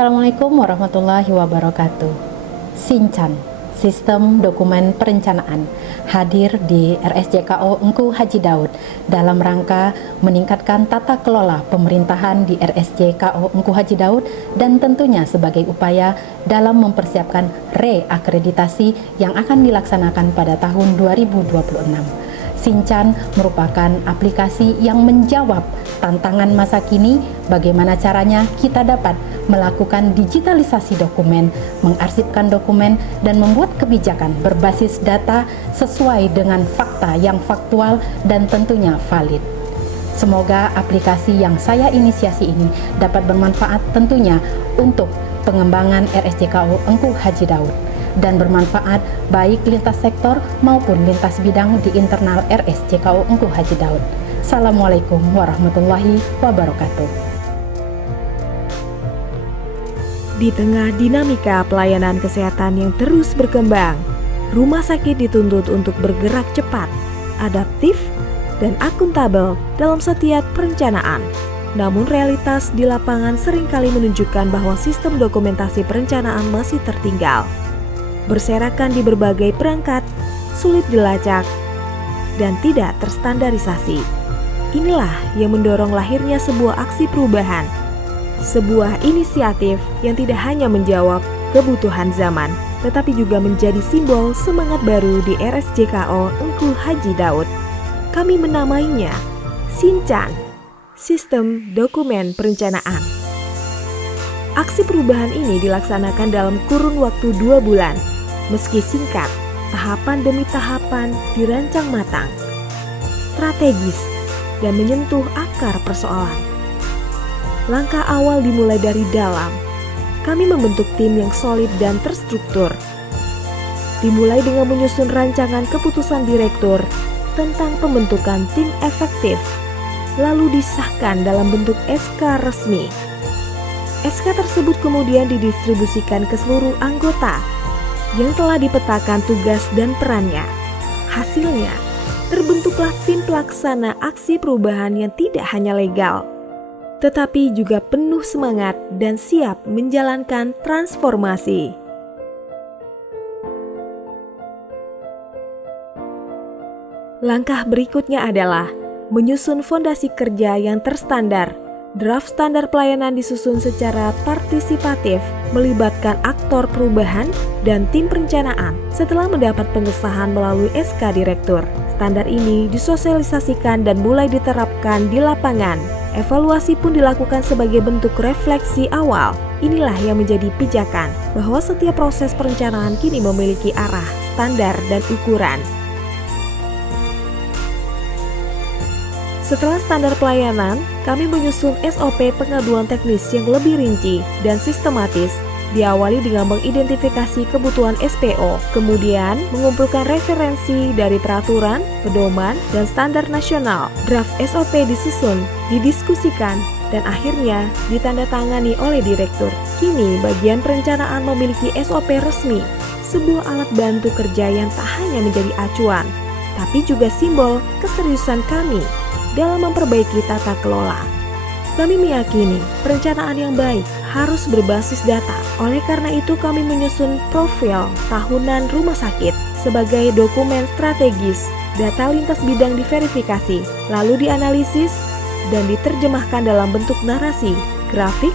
Assalamualaikum warahmatullahi wabarakatuh. Sinchan, Sistem Dokumen Perencanaan, hadir di RSJKO Engku Haji Daud dalam rangka meningkatkan tata kelola pemerintahan di RSJKO Engku Haji Daud dan tentunya sebagai upaya dalam mempersiapkan reakreditasi yang akan dilaksanakan pada tahun 2026. Sinchan merupakan aplikasi yang menjawab tantangan masa kini, bagaimana caranya kita dapat melakukan digitalisasi dokumen, mengarsipkan dokumen, dan membuat kebijakan berbasis data sesuai dengan fakta yang faktual dan tentunya valid. Semoga aplikasi yang saya inisiasi ini dapat bermanfaat tentunya untuk pengembangan RSJKO Engku Haji Daud dan bermanfaat baik lintas sektor maupun lintas bidang di internal RSJKO Engku Haji Daud. Assalamualaikum warahmatullahi wabarakatuh. Di tengah dinamika pelayanan kesehatan yang terus berkembang, rumah sakit dituntut untuk bergerak cepat, adaptif, dan akuntabel dalam setiap perencanaan. Namun realitas di lapangan seringkali menunjukkan bahwa sistem dokumentasi perencanaan masih tertinggal, berserakan di berbagai perangkat, sulit dilacak, dan tidak terstandarisasi. Inilah yang mendorong lahirnya sebuah aksi perubahan, sebuah inisiatif yang tidak hanya menjawab kebutuhan zaman, tetapi juga menjadi simbol semangat baru di RSJKO Engku Haji Daud. Kami menamainya Sinchan, Sistem Dokumen Perencanaan. Aksi perubahan ini dilaksanakan dalam kurun waktu 2 bulan. Meski singkat, tahapan demi tahapan dirancang matang, strategis, dan menyentuh akar persoalan. Langkah awal dimulai dari dalam. Kami membentuk tim yang solid dan terstruktur. Dimulai dengan menyusun rancangan keputusan direktur tentang pembentukan tim efektif, lalu disahkan dalam bentuk SK resmi. SK tersebut kemudian didistribusikan ke seluruh anggota yang telah dipetakan tugas dan perannya. Hasilnya, terbentuklah tim pelaksana aksi perubahan yang tidak hanya legal, tetapi juga penuh semangat dan siap menjalankan transformasi. Langkah berikutnya adalah menyusun fondasi kerja yang terstandar. Draft standar pelayanan disusun secara partisipatif, melibatkan aktor perubahan dan tim perencanaan. Setelah mendapat pengesahan melalui SK Direktur, standar ini disosialisasikan dan mulai diterapkan di lapangan. Evaluasi pun dilakukan sebagai bentuk refleksi awal. Inilah yang menjadi pijakan bahwa setiap proses perencanaan kini memiliki arah, standar, dan ukuran. Setelah standar pelayanan, kami menyusun SOP pengaduan teknis yang lebih rinci dan sistematis. Diawali dengan mengidentifikasi kebutuhan SPO, kemudian mengumpulkan referensi dari peraturan, pedoman, dan standar nasional. Draft SOP disusun, didiskusikan, dan akhirnya ditandatangani oleh direktur. Kini bagian perencanaan memiliki SOP resmi, sebuah alat bantu kerja yang tak hanya menjadi acuan, tapi juga simbol keseriusan kami dalam memperbaiki tata kelola. Kami meyakini perencanaan yang baik harus berbasis data. Oleh karena itu kami menyusun profil tahunan rumah sakit sebagai dokumen strategis. Data lintas bidang diverifikasi, lalu dianalisis dan diterjemahkan dalam bentuk narasi, grafik,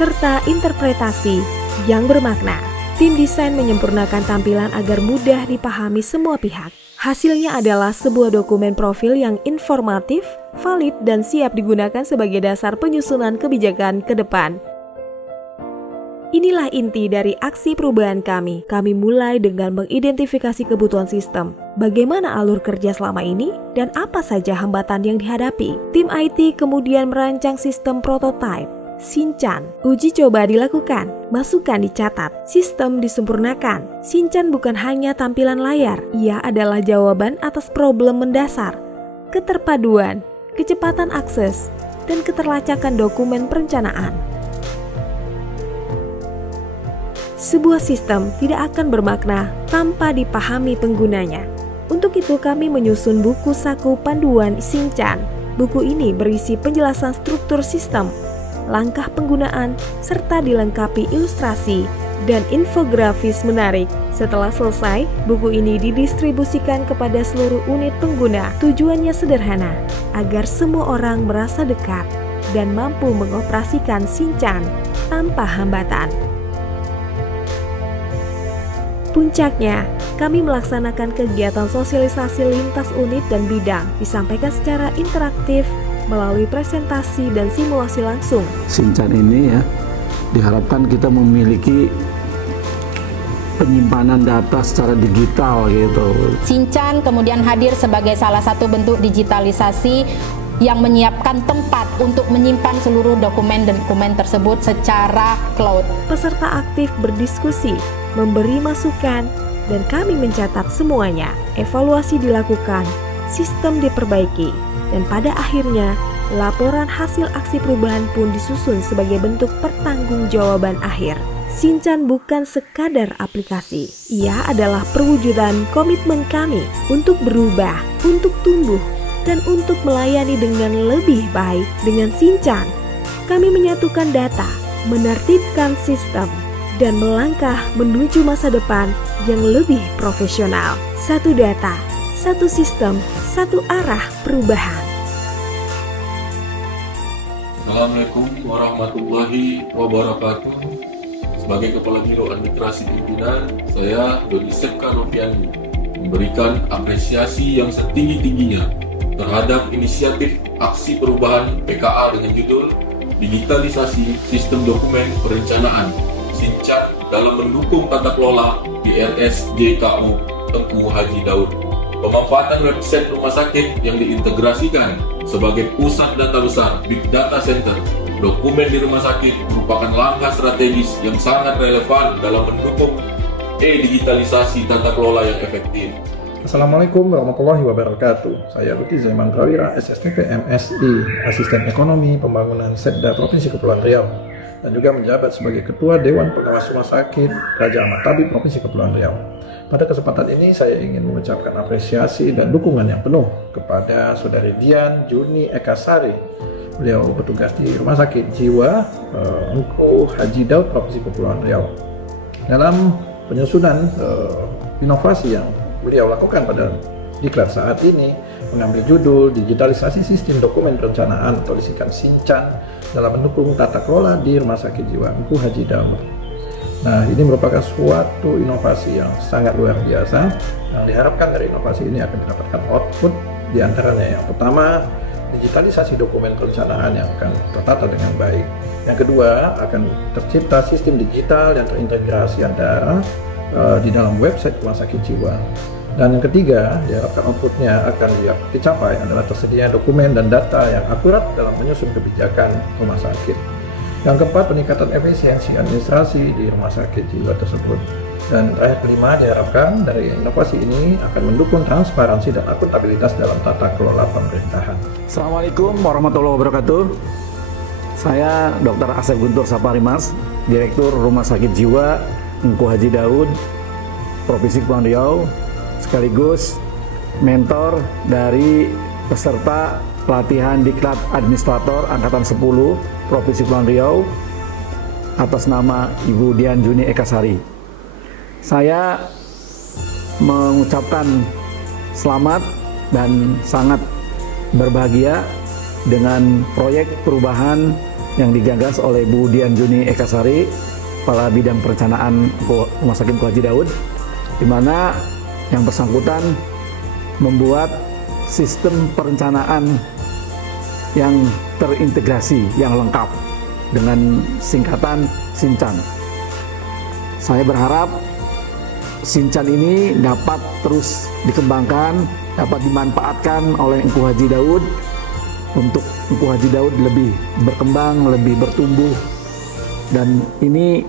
serta interpretasi yang bermakna. Tim desain menyempurnakan tampilan agar mudah dipahami semua pihak. Hasilnya adalah sebuah dokumen profil yang informatif, valid, dan siap digunakan sebagai dasar penyusunan kebijakan ke depan. Inilah inti dari aksi perubahan kami. Kami mulai dengan mengidentifikasi kebutuhan sistem, bagaimana alur kerja selama ini, dan apa saja hambatan yang dihadapi. Tim IT kemudian merancang sistem prototipe, Sinchan. Uji coba dilakukan, masukan dicatat, sistem disempurnakan. Sinchan bukan hanya tampilan layar, ia adalah jawaban atas problem mendasar, keterpaduan, kecepatan akses, dan keterlacakan dokumen perencanaan. Sebuah sistem tidak akan bermakna tanpa dipahami penggunanya. Untuk itu kami menyusun buku saku panduan Sinchan. Buku ini berisi penjelasan struktur sistem, langkah penggunaan, serta dilengkapi ilustrasi dan infografis menarik. Setelah selesai, buku ini didistribusikan kepada seluruh unit pengguna. Tujuannya sederhana, agar semua orang merasa dekat dan mampu mengoperasikan Shinchan tanpa hambatan. Puncaknya, kami melaksanakan kegiatan sosialisasi lintas unit dan bidang, disampaikan secara interaktif melalui presentasi dan simulasi langsung. Shinchan ini ya, diharapkan kita memiliki penyimpanan data secara digital gitu. Shinchan kemudian hadir sebagai salah satu bentuk digitalisasi yang menyiapkan tempat untuk menyimpan seluruh dokumen-dokumen tersebut secara cloud. Peserta aktif berdiskusi, memberi masukan, dan kami mencatat semuanya. Evaluasi dilakukan, sistem diperbaiki, dan pada akhirnya laporan hasil aksi perubahan pun disusun sebagai bentuk pertanggungjawaban akhir. Shinchan bukan sekadar aplikasi, ia adalah perwujudan komitmen kami untuk berubah, untuk tumbuh, dan untuk melayani dengan lebih baik. Dengan Shinchan, kami menyatukan data, menertibkan sistem, dan melangkah menuju masa depan yang lebih profesional. Satu data, satu sistem, satu arah perubahan. Assalamualaikum warahmatullahi wabarakatuh. Sebagai Kepala Biro Administrasi Pimpinan, saya Doni Sepka Noviani memberikan apresiasi yang setinggi-tingginya terhadap inisiatif aksi perubahan PKA dengan judul Digitalisasi Sistem Dokumen Perencanaan Shinchan dalam mendukung tata kelola di RSJKO Tengku Haji Daud. Pemanfaatan website rumah sakit yang diintegrasikan sebagai pusat data besar Big Data Center dokumen di rumah sakit merupakan langkah strategis yang sangat relevan dalam mendukung digitalisasi tata kelola yang efektif. Assalamualaikum warahmatullahi wabarakatuh. Saya Lutfi Zaiman Prawira, SSTP MSI, Asisten Ekonomi Pembangunan Setda Provinsi Kepulauan Riau, dan juga menjabat sebagai Ketua Dewan Pengawas Rumah Sakit Raja Ahmad Tabib Provinsi Kepulauan Riau. Pada kesempatan ini saya ingin mengucapkan apresiasi dan dukungan yang penuh kepada Saudari Dian Juni Ekasari. Beliau bertugas di Rumah Sakit Jiwa Engku Haji Daud Provinsi Kepulauan Riau. Dalam penyusunan inovasi yang beliau lakukan pada diklat saat ini, mengambil judul Digitalisasi Sistem Dokumen Perencanaan atau disingkat Shinchan dalam mendukung tata kelola di Rumah Sakit Jiwa Engku Haji Daud. Nah, ini merupakan suatu inovasi yang sangat luar biasa. Yang diharapkan dari inovasi ini akan mendapatkan output, diantaranya yang pertama, digitalisasi dokumen perencanaan yang akan tertata dengan baik. Yang kedua, akan tercipta sistem digital yang terintegrasi antara di dalam website Rumah Sakit Jiwa. Dan yang ketiga, diharapkan outputnya akan dicapai adalah tersedianya dokumen dan data yang akurat dalam menyusun kebijakan rumah sakit. Yang keempat, peningkatan efisiensi administrasi di rumah sakit jiwa tersebut. Dan terakhir kelima, diharapkan dari inovasi ini akan mendukung transparansi dan akuntabilitas dalam tata kelola pemerintahan. Assalamualaikum warahmatullahi wabarakatuh. Saya Dr. Asep Guntur Saparimas, Direktur Rumah Sakit Jiwa Engku Haji Daud, Provinsi Kepulauan Riau, sekaligus mentor dari peserta pelatihan Diklat Administrator Angkatan 10 Provinsi Kepulauan Riau atas nama Ibu Dian Juni Ekasari. Saya mengucapkan selamat dan sangat berbahagia dengan proyek perubahan yang digagas oleh Bu Dian Juni Ekasari, Kepala Bidang Perencanaan Rumah Sakit Engku Haji Daud, di mana yang bersangkutan membuat sistem perencanaan yang terintegrasi, yang lengkap dengan singkatan Shinchan. Saya berharap Shinchan ini dapat terus dikembangkan, dapat dimanfaatkan oleh Engku Haji Daud untuk Engku Haji Daud lebih berkembang, lebih bertumbuh, dan ini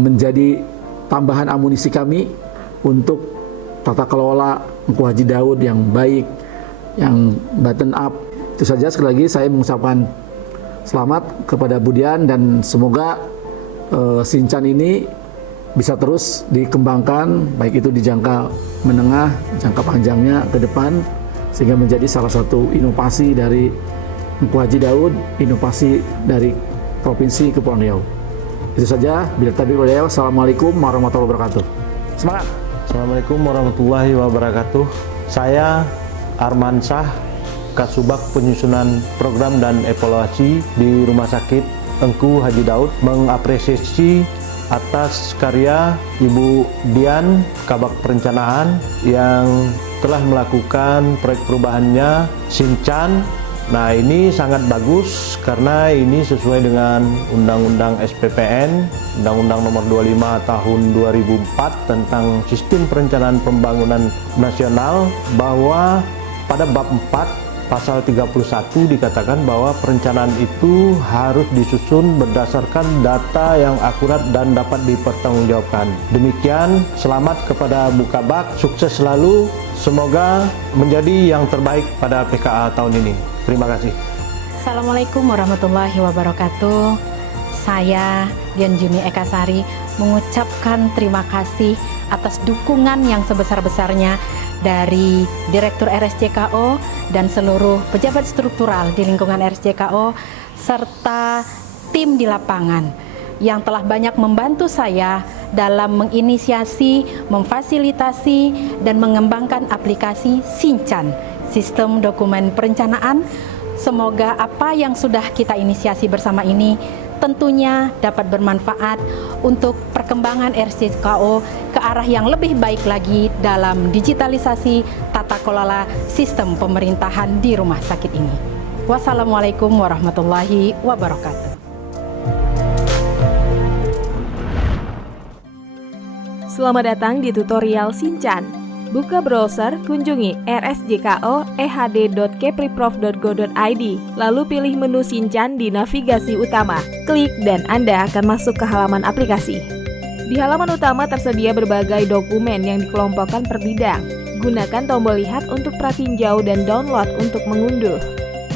menjadi tambahan amunisi kami untuk tata kelola Engku Haji Daud yang baik, yang button up. Itu saja, sekali lagi saya mengucapkan selamat kepada Bu Dian dan semoga Shinchan ini bisa terus dikembangkan, baik itu di jangka menengah, jangka panjangnya ke depan, sehingga menjadi salah satu inovasi dari Engku Haji Daud, inovasi dari Provinsi Kepulauan Riau. Itu saja, bila tabir wal Assalamualaikum warahmatullahi wabarakatuh. Semangat! Assalamualaikum warahmatullahi wabarakatuh. Saya Arman Shah, Kasubag Penyusunan Program dan Evaluasi di Rumah Sakit Engku Haji Daud, mengapresiasi atas karya Ibu Dian, Kabag Perencanaan yang telah melakukan proyek perubahannya Sincan. Nah, ini sangat bagus karena ini sesuai dengan Undang-Undang SPPN, Undang-Undang Nomor 25 Tahun 2004 tentang Sistem Perencanaan Pembangunan Nasional, bahwa pada bab 4 pasal 31 dikatakan bahwa perencanaan itu harus disusun berdasarkan data yang akurat dan dapat dipertanggungjawabkan. Demikian, selamat kepada Bu Kabag, sukses selalu, semoga menjadi yang terbaik pada PKA tahun ini. Terima kasih. Assalamualaikum warahmatullahi wabarakatuh. Saya Dian Juni Ekasari mengucapkan terima kasih atas dukungan yang sebesar-besarnya dari Direktur RSJKO dan seluruh pejabat struktural di lingkungan RSJKO serta tim di lapangan yang telah banyak membantu saya dalam menginisiasi, memfasilitasi, dan mengembangkan aplikasi Sincan, Sistem Dokumen Perencanaan. Semoga apa yang sudah kita inisiasi bersama ini tentunya dapat bermanfaat untuk perkembangan RSJKO ke arah yang lebih baik lagi dalam digitalisasi tata kelola sistem pemerintahan di rumah sakit ini. Wassalamualaikum warahmatullahi wabarakatuh. Selamat datang di tutorial Sincan. Buka browser, kunjungi rsjko.ehd.kepri.prof.go.id, lalu pilih menu Sincan di navigasi utama. Klik dan Anda akan masuk ke halaman aplikasi. Di halaman utama tersedia berbagai dokumen yang dikelompokkan per bidang. Gunakan tombol lihat untuk pratinjau dan download untuk mengunduh.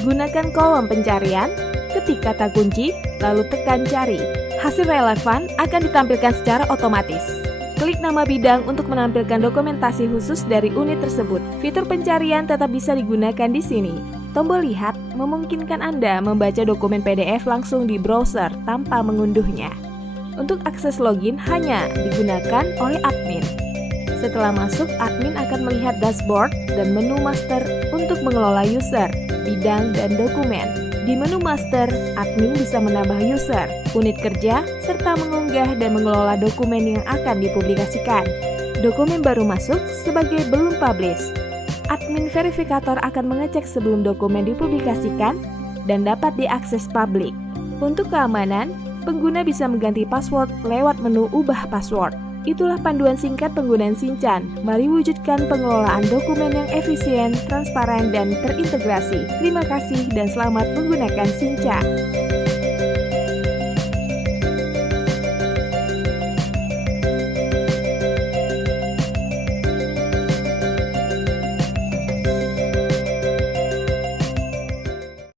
Gunakan kolom pencarian, ketik kata kunci, lalu tekan cari. Hasil relevan akan ditampilkan secara otomatis. Klik nama bidang untuk menampilkan dokumentasi khusus dari unit tersebut. Fitur pencarian tetap bisa digunakan di sini. Tombol lihat memungkinkan Anda membaca dokumen PDF langsung di browser tanpa mengunduhnya. Untuk akses login hanya digunakan oleh admin. Setelah masuk, admin akan melihat dashboard dan menu master untuk mengelola user, bidang, dan dokumen. Di menu master, admin bisa menambah user, unit kerja, serta mengunggah dan mengelola dokumen yang akan dipublikasikan. Dokumen baru masuk sebagai belum publish. Admin verifikator akan mengecek sebelum dokumen dipublikasikan dan dapat diakses publik. Untuk keamanan, pengguna bisa mengganti password lewat menu ubah password. Itulah panduan singkat penggunaan Sincan. Mari wujudkan pengelolaan dokumen yang efisien, transparan, dan terintegrasi. Terima kasih dan selamat menggunakan Sincan.